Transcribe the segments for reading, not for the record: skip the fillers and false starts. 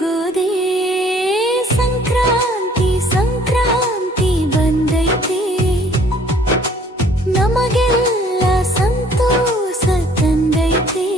ತಿರುಗೋದೆ ಸಂಕ್ರಾಂತಿ ಸಂಕ್ರಾಂತಿ ಬಂದೈತೆ ನಮಗೆಲ್ಲ ಸಂತೋಷ ತಂದೈತೆ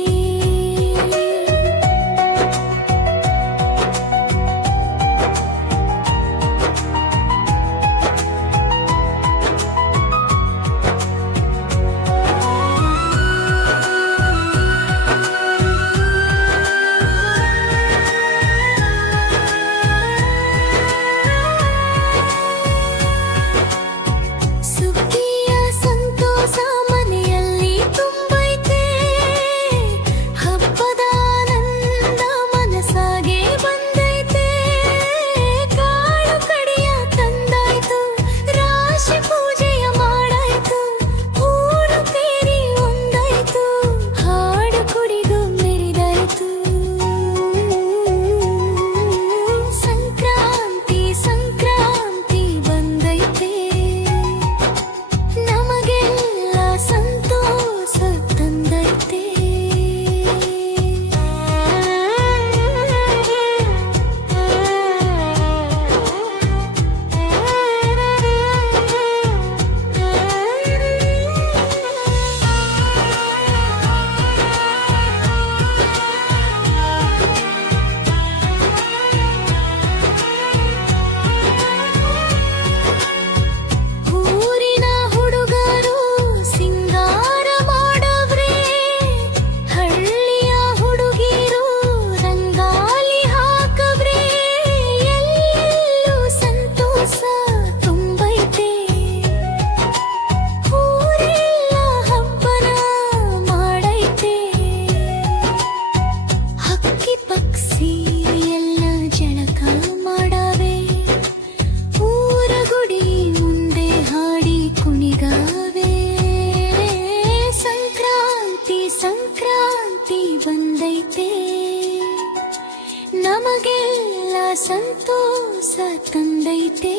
ಸುಗ್ಗಿಯ ಸಂತೋಷ ಮನೆಯಲ್ಲಿ ತುಂಬೈತೆ ಹಬ್ಬದ ಆನಂದ ಮನಸಾಗೆ ಬಂದೈತೆ ಕಾಳು ಕಡಿಯ ತಂದಾಯ್ತು ರಾಶಿ ಪೂಜೆಯ ಮಾಡಾಯ್ತು ಊರು ಸೇರಿ ಒಂದಾಯ್ತು ಹಾಡು ಕುಡಿದು ಮೆರಿದಾಯ್ತು ಸಂಕ್ರಾಂತಿ ಸಂಕ್ರಾಂತಿ ಬಂದೈತೆ ನಮಗೆಲ್ಲ ಸಂತೋಷ ತಂದೈತೆ ಊರಿನ ಹುಡುಗರು ಸಿಂಗಾರ ಮಾಡವ್ರೆ ಹಳ್ಳಿಯ ಹುಡುಗಿರು ರಂಗಾಲಿ ಹಾಕವ್ರೆ ಎಲ್ಲೂ ಸಂತೋಷ ತುಂಬೈತೆ ಊರೆಲ್ಲ ಹಬ್ಬನ ಮಾಡೈತೆ ಹಕ್ಕಿ ಪಕ್ಷಿ ಎಲ್ಲ ಜಳಕ ಮಾಡಾವೆ ಊರ ಗುಡಿ ಮುಂದೆ ಹಾಡಿ ಕುಣಿಗಾವೆ ಸಂಕ್ರಾಂತಿ ಸಂಕ್ರಾಂತಿ ಬಂದೈತೆ ನಮಗೆಲ್ಲ ಸಂತೋಷ ತಂದೈತೆ